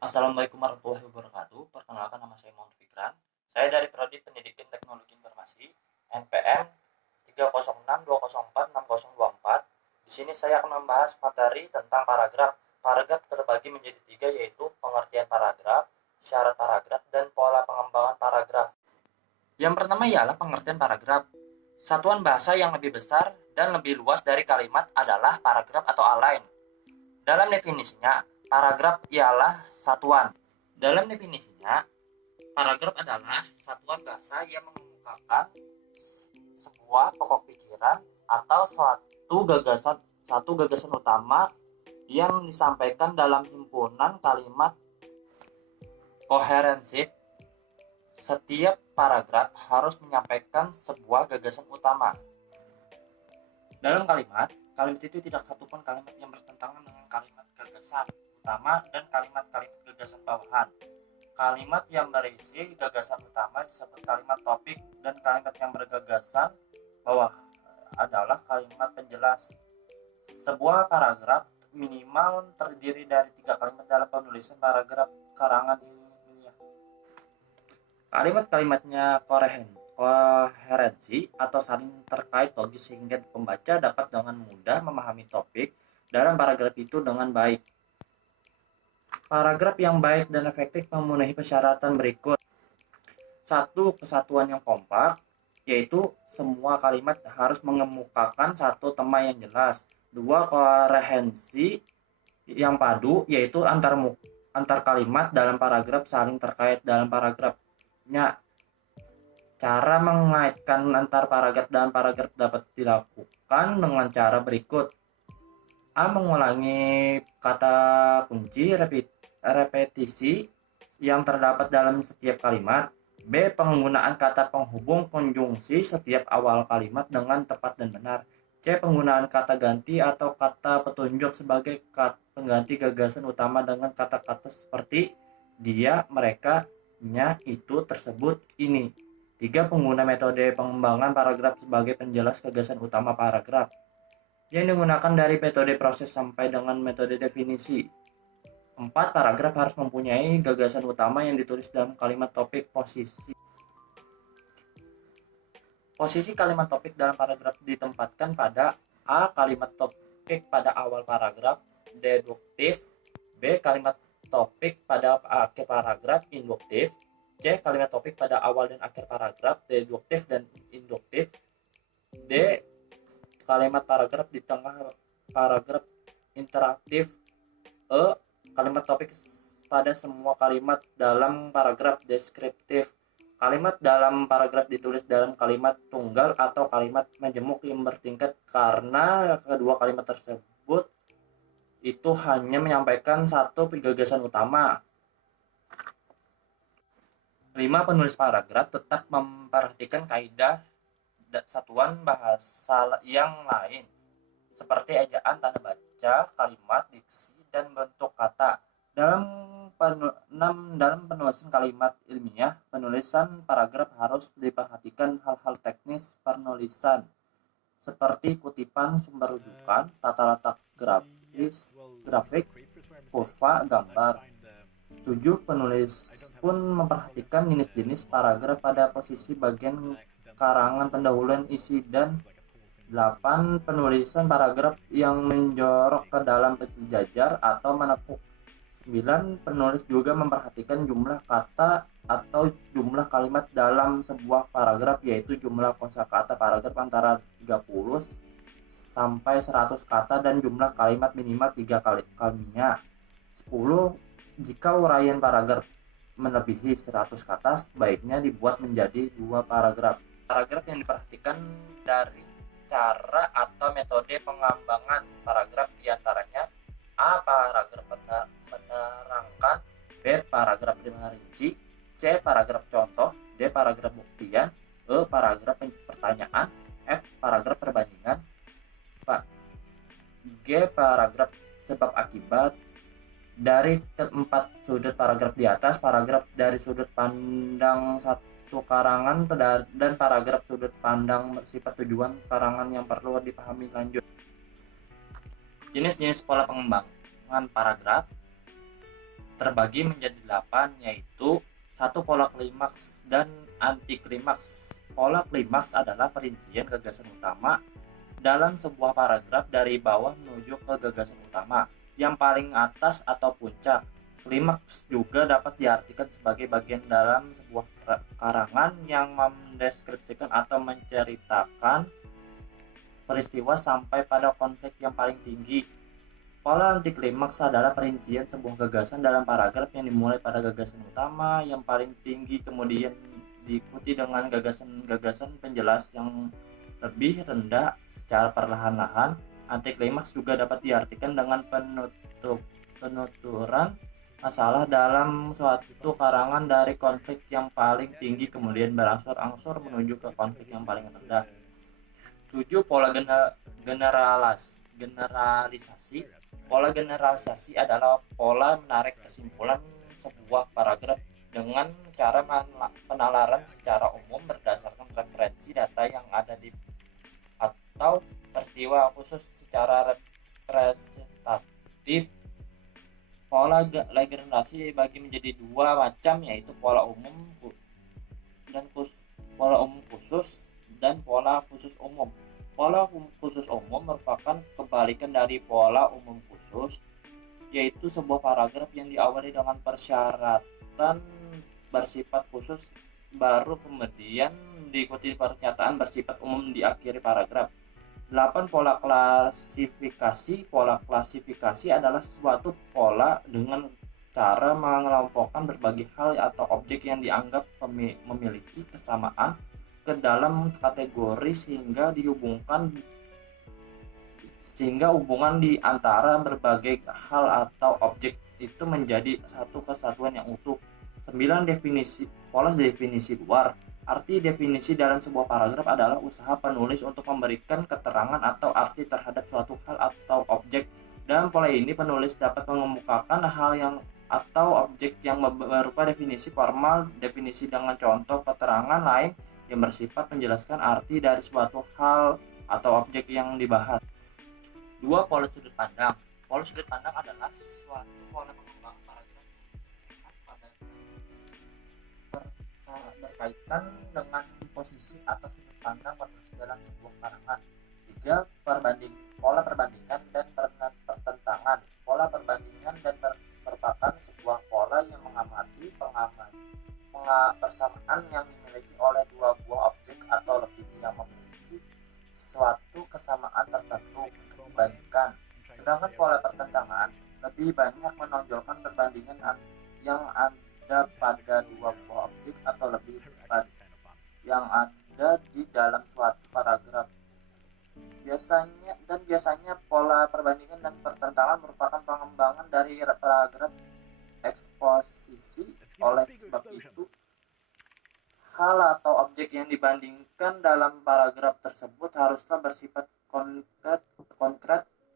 Assalamualaikum warahmatullahi wabarakatuh. Perkenalkan, nama saya Muhammad Fikran. Saya dari Prodi Pendidikan Teknologi Informasi NPM 30620466024. Di sini saya akan membahas materi tentang paragraf. Paragraf terbagi menjadi tiga, yaitu pengertian paragraf, syarat paragraf, dan pola pengembangan paragraf. Yang pertama ialah pengertian paragraf. Satuan bahasa yang lebih besar dan lebih luas dari kalimat adalah paragraf atau outline. Dalam definisinya, paragraf ialah satuan. Dalam definisinya, paragraf adalah satuan bahasa yang mengemukakan sebuah pokok pikiran atau satu gagasan utama yang disampaikan dalam himpunan kalimat koherensif. Setiap paragraf harus menyampaikan sebuah gagasan utama. Dalam kalimat itu tidak satupun kalimat yang bertentangan dengan kalimat gagasan utama dan kalimat-kalimat gagasan bawahan. Kalimat yang berisi gagasan utama disebut kalimat topik, dan kalimat yang bergagasan bawah adalah kalimat penjelas. Sebuah paragraf minimal terdiri dari 3 kalimat dalam penulisan paragraf karangan ilmiah. Kalimat-kalimatnya koherensi atau saling terkait logis sehingga pembaca dapat dengan mudah memahami topik dalam paragraf itu dengan baik. Paragraf yang baik dan efektif memenuhi persyaratan berikut. 1. Kesatuan yang kompak, yaitu semua kalimat harus mengemukakan satu tema yang jelas. 2. Koherensi yang padu, yaitu antar kalimat dalam paragraf saling terkait dalam paragrafnya. Cara mengaitkan antar paragraf dan paragraf dapat dilakukan dengan cara berikut. A. Mengulangi kata kunci repetisi yang terdapat dalam setiap kalimat. B. Penggunaan kata penghubung konjungsi setiap awal kalimat dengan tepat dan benar. C. Penggunaan kata ganti atau kata petunjuk sebagai pengganti gagasan utama dengan kata-kata seperti dia, mereka, nya, itu, tersebut, ini. 3. Pengguna metode pengembangan paragraf sebagai penjelas gagasan utama paragraf, yang digunakan dari metode proses sampai dengan metode definisi. 4. Paragraf harus mempunyai gagasan utama yang ditulis dalam kalimat topik. Posisi kalimat topik dalam paragraf ditempatkan pada A. Kalimat topik pada awal paragraf, deduktif. B. Kalimat topik pada akhir paragraf, induktif. C. Kalimat topik pada awal dan akhir paragraf, deduktif dan induktif. D. Kalimat paragraf di tengah paragraf, interaktif. E. Kalimat topik pada semua kalimat dalam paragraf, deskriptif. Kalimat dalam paragraf ditulis dalam kalimat tunggal atau kalimat majemuk yang bertingkat, karena kedua kalimat tersebut itu hanya menyampaikan satu gagasan utama. 5. Penulis paragraf tetap memperhatikan kaidah satuan bahasa yang lain, seperti ejaan, tanda baca, kalimat, diksi, dan bentuk kata. Dalam penulisan kalimat ilmiah, penulisan paragraf harus diperhatikan hal-hal teknis penulisan, seperti kutipan, sumber rujukan, tata letak grafik, kurva, gambar. 7. Penulis pun memperhatikan jenis-jenis paragraf pada posisi bagian karangan, pendahuluan, isi, dan 8. Penulisan paragraf yang menjorok ke dalam sejajar atau menekuk. 9. Penulis juga memperhatikan jumlah kata atau jumlah kalimat dalam sebuah paragraf, yaitu jumlah kosakata paragraf antara 30 sampai 100 kata dan jumlah kalimat minimal 3 kalinya. 10. Jika uraian paragraf melebihi 100 kata, sebaiknya dibuat menjadi 2 paragraf. Paragraf yang diperhatikan dari cara atau metode pengembangan paragraf diantaranya: A. Paragraf menerangkan. B. Paragraf merinci. C. Paragraf contoh. D. Paragraf buktian. E. Paragraf pertanyaan. F. Paragraf perbandingan. G. Paragraf sebab akibat. Dari keempat sudut paragraf di atas, paragraf dari sudut pandang satu karangan dan paragraf sudut pandang sifat tujuan karangan yang perlu dipahami lanjut. Jenis-jenis pola pengembangan paragraf. terbagi menjadi 8, yaitu satu pola klimaks dan anti klimaks. Pola klimaks adalah perincian gagasan utama dalam sebuah paragraf dari bawah menuju ke gagasan utama yang paling atas atau puncak. Klimaks juga dapat diartikan sebagai bagian dalam sebuah karangan yang mendeskripsikan atau menceritakan peristiwa sampai pada konflik yang paling tinggi. Pola antiklimaks adalah perincian sebuah gagasan dalam paragraf yang dimulai pada gagasan utama yang paling tinggi, kemudian diikuti dengan gagasan-gagasan penjelas yang lebih rendah secara perlahan-lahan. Antiklimaks juga dapat diartikan dengan penuturan masalah dalam suatu karangan dari konflik yang paling tinggi kemudian berangsur-angsur menuju ke konflik yang paling rendah. 7. Pola generalisasi. Pola generalisasi adalah pola menarik kesimpulan sebuah paragraf dengan cara penalaran secara umum berdasarkan referensi data yang ada di atau peristiwa khusus secara representatif. Pola generalisasi dibagi menjadi dua macam, yaitu pola umum khusus dan pola khusus umum. Pola khusus umum merupakan kebalikan dari pola umum khusus, yaitu sebuah paragraf yang diawali dengan persyaratan bersifat khusus baru kemudian diikuti pernyataan bersifat umum di akhir paragraf. 8. Pola klasifikasi. Pola klasifikasi adalah suatu pola dengan cara mengelompokkan berbagai hal atau objek yang dianggap memiliki kesamaan ke dalam kategori sehingga hubungan di antara berbagai hal atau objek itu menjadi satu kesatuan yang utuh. 9. Pola definisi luar. Arti definisi dalam sebuah paragraf adalah usaha penulis untuk memberikan keterangan atau arti terhadap suatu hal atau objek. Dalam pola ini penulis dapat mengemukakan hal yang atau objek yang berupa definisi formal, definisi dengan contoh keterangan lain yang bersifat menjelaskan arti dari suatu hal atau objek yang dibahas. 2. Pola sudut pandang. Pola sudut pandang adalah suatu pola pengembangan paragraf yang didasarkan pada persepsi berkaitan dengan posisi atau sudut pandang penulis dalam sebuah karangan. 3. Pola perbandingan dan pertentangan. Pola perbandingan dan merupakan sebuah pola yang mengamati persamaan yang dimiliki oleh dua buah objek atau lebih yang memiliki suatu kesamaan tertentu untuk dibandingkan. Sedangkan pola pertentangan lebih banyak menonjolkan perbandingan yang ada pada dua buah objek atau lebih yang ada di dalam suatu paragraf. Biasanya pola perbandingan dan pertentangan merupakan pengembangan dari paragraf eksposisi. Oleh sebab itu, hal atau objek yang dibandingkan dalam paragraf tersebut haruslah bersifat konkret,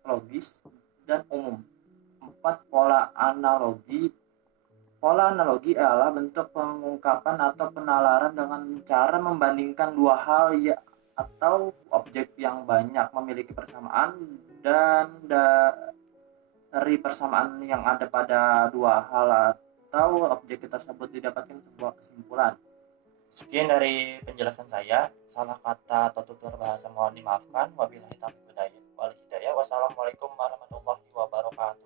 logis, dan umum. 4. Pola analogi. Pola analogi adalah bentuk pengungkapan atau penalaran dengan cara membandingkan dua hal atau objek yang banyak memiliki persamaan, dan dari persamaan yang ada pada dua hal atau objek tersebut didapatkan sebuah kesimpulan. Sekian dari penjelasan saya. Salah kata atau tutur bahasa mohon dimaafkan. Wabillahi taufiq wal hidayah. Wassalamualaikum warahmatullahi wabarakatuh.